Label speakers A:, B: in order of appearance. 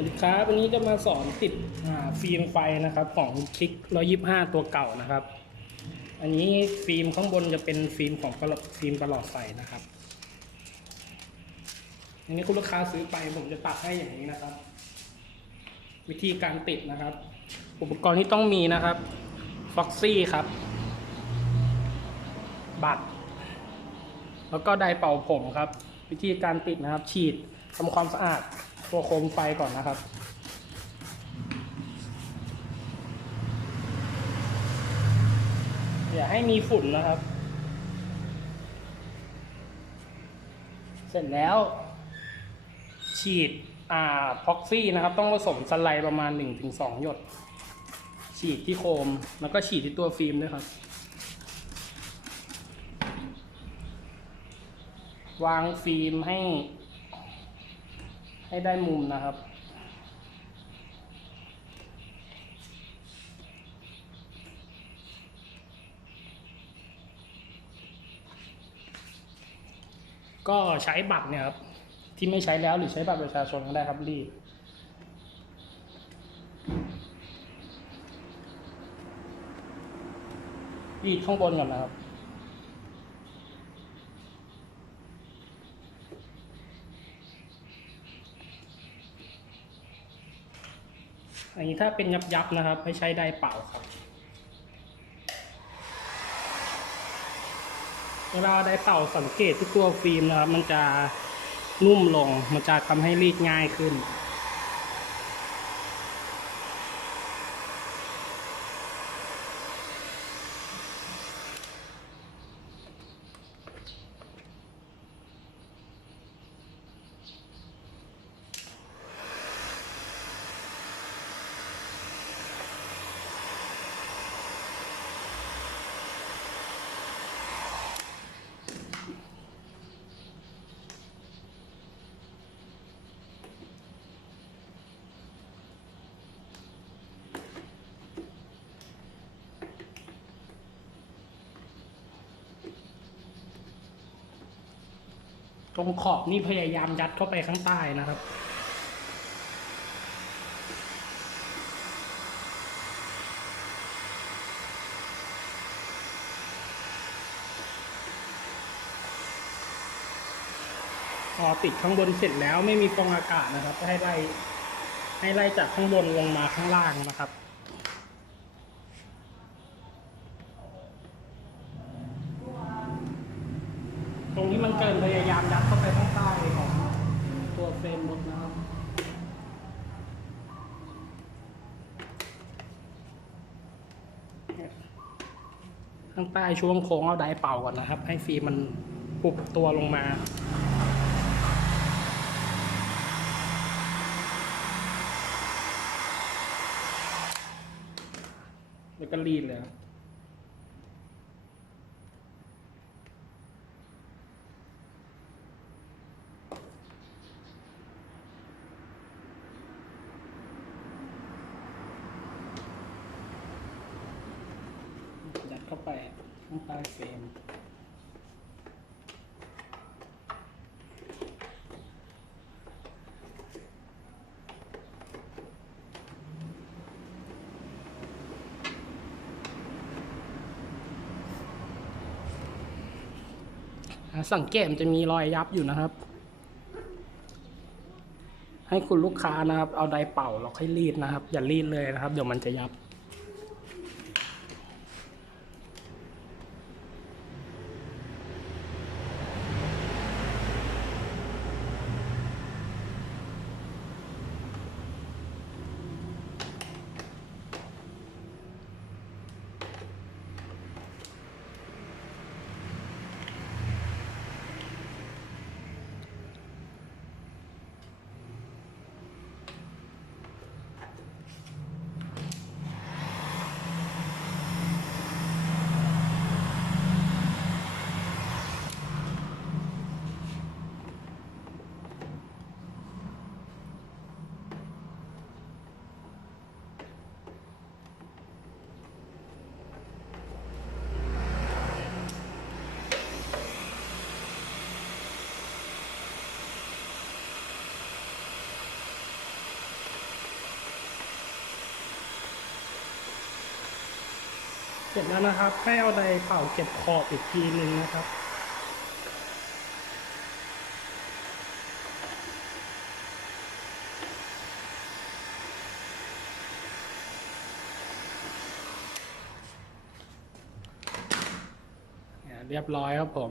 A: วัสดีครับวันนี้จะมาสอนติดฟิล์มไฟนะครับ ของคลิก 125 ตัวเก่านะครับ อันนี้ฟิล์มข้างบนจะเป็นฟิล์มของประหลอดฟิล์มประหลอดไฟนะครับ อันนี้คุณลูกค้าซื้อไปผมจะตัดให้อย่างนี้นะครับ วิธีการติดนะครับ อุปกรณ์ที่ต้องมีนะครับฟ็อกซี่ครับ บัตร แล้วก็ไดเป่าผมครับ วิธีการติดนะครับ ฉีดทำความสะอาด ตัวโคมไฟก่อนนะครับ อย่าให้มีฝุ่นนะครับ เสร็จแล้ว ฉีดอ่าพ็อกซี่นะครับ ต้องผสมสไลด์ประมาณ 1-2 หยด ฉีดที่โคมแล้วก็ฉีดที่ตัวฟิล์มด้วยครับวางฟิล์มให้ ให้ได้มุมนะครับ ก็ใช้บัตรเนี่ยครับ ที่ไม่ใช้แล้วหรือใช้บัตรประชาชนก็ได้ครับรีดรีดข้างบนก่อนนะครับ อันนี้ถ้าเป็นยับยับนะครับ ไม่ใช้ได้เป่าครับ เวลาได้เป่าสังเกตที่ตัวฟิล์มนะครับ มันจะนุ่มลง มันจะทำให้รีดง่ายขึ้น ตรงขอบนี่พยายามยัดเข้าไปข้างใต้นะครับพอติดข้างบนเสร็จแล้วไม่มีฟองอากาศนะครับให้ไล่ให้ไล่จากข้างบนลงมาข้างล่างนะครับ ตรงนี้ มันเกินพยายามยัดเข้าไปข้างใต้ของตัวเฟรมรถนะครับข้างใต้ช่วงโค้งเอาไดร์เป่าก่อนนะครับ ให้ฟิล์มมันปุบตัวลงมาแล้วก็รีดเลยครับ เข้าไปข้างใต้เฟรมสังเกตมันจะมีรอยยับอยู่นะครับ ให้คุณลูกค้านะครับ เอาไดเป่าแล้วค่อยรีดนะครับ อย่ารีดเลยนะครับ เดี๋ยวมันจะยับ เสร็จแล้วนะครับให้เอาไดเป่าเก็บขอบอีกทีหนึ่งนะครับ เรียบร้อยครับผม